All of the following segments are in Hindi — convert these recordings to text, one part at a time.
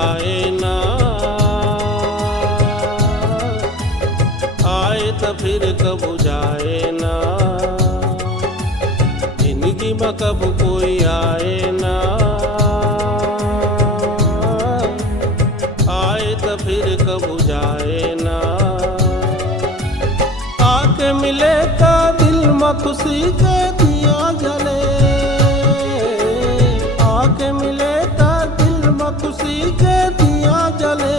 आए ना, आए तो फिर कब जाए ना, जिंदगी में कब कोई आए ना, आए तो फिर कब जाए ना। आके मिले तो दिल में खुशी के दिया जले, आके मिले तो दिल में खुशी के दिया जले।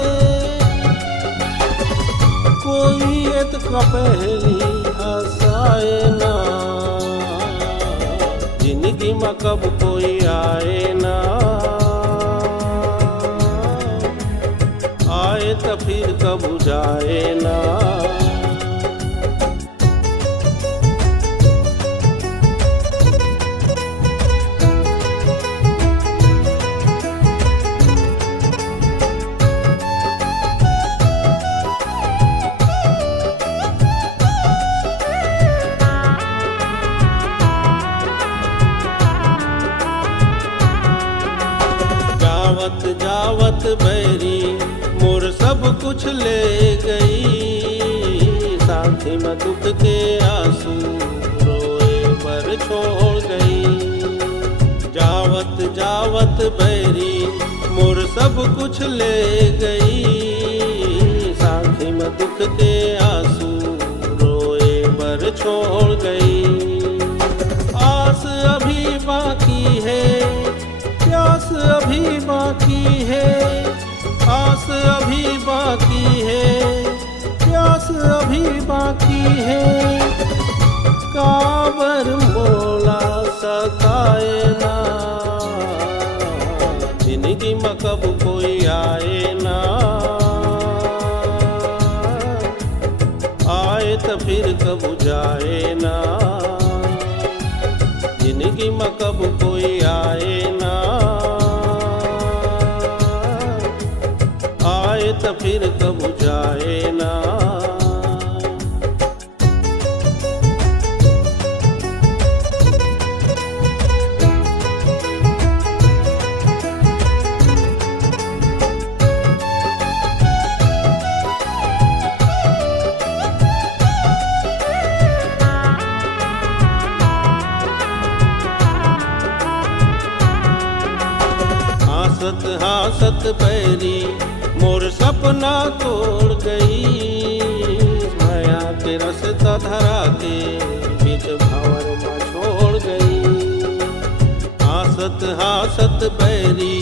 कोई एक पहली हंसाए ना, जिंदगी में कब कोई आए ना, आए तो फिर कब जाए ना। जावत जावत बैरी मोर सब कुछ ले गई, साथी में दुख के आंसू रोए पर छोड़ गई। जावत जावत बैरी मोर सब कुछ ले गई, साथी में दुख के आंसू रोए पर छोड़ गई। आस अभी बाकी है, प्यास अभी बाकी है, आस अभी बाकी है, प्यास अभी बाकी है। काबर मोला सताए ना, जिंदगी में कब कोई आए ना, आए तो फिर कब जाए ना, जिंदगी में कब कोई आए ना, आए तो फिर कब जाए ना। हासत हासत बैरी मोर सपना तोड़ गई, माया के रास्ता धरा के बीच भंवर में छोड़ गई। हासत हासत बैरी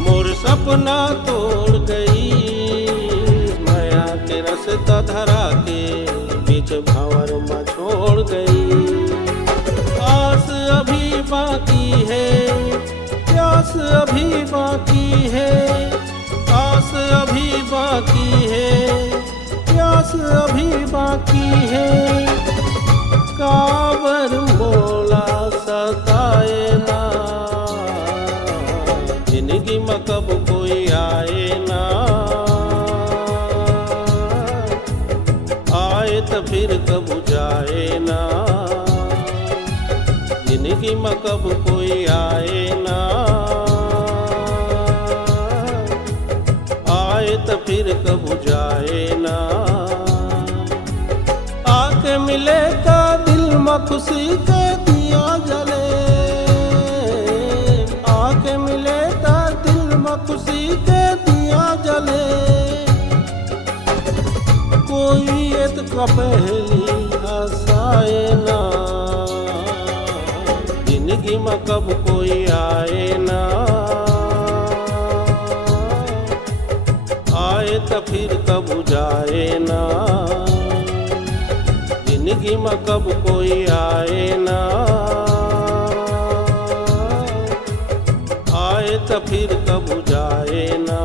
मोर सपना तोड़ गई, माया के रास्ता धरा के बीच भंवर में छोड़ गई। आस अभी बाकी है, प्यास अभी बाकी है, आस अभी बाकी है, प्यास अभी बाकी है। काबर मोला सताए ना, जिंदगी में कब कोई आए ना, आए तो फिर कब जाए ना, जिंदगी में कब कोई आए ना, आए तो फिर कब जाए ना। आके मिले तो दिल में खुशी के दिया जले, आके मिले तो दिल में खुशी के दिया जले। कोई एक पहली हंसाए ना, जिंदगी में कब कोई आए ना, आए तो फिर कब जाए ना, जिंदगी में कब कोई आए ना, आए तो फिर कब जाए ना।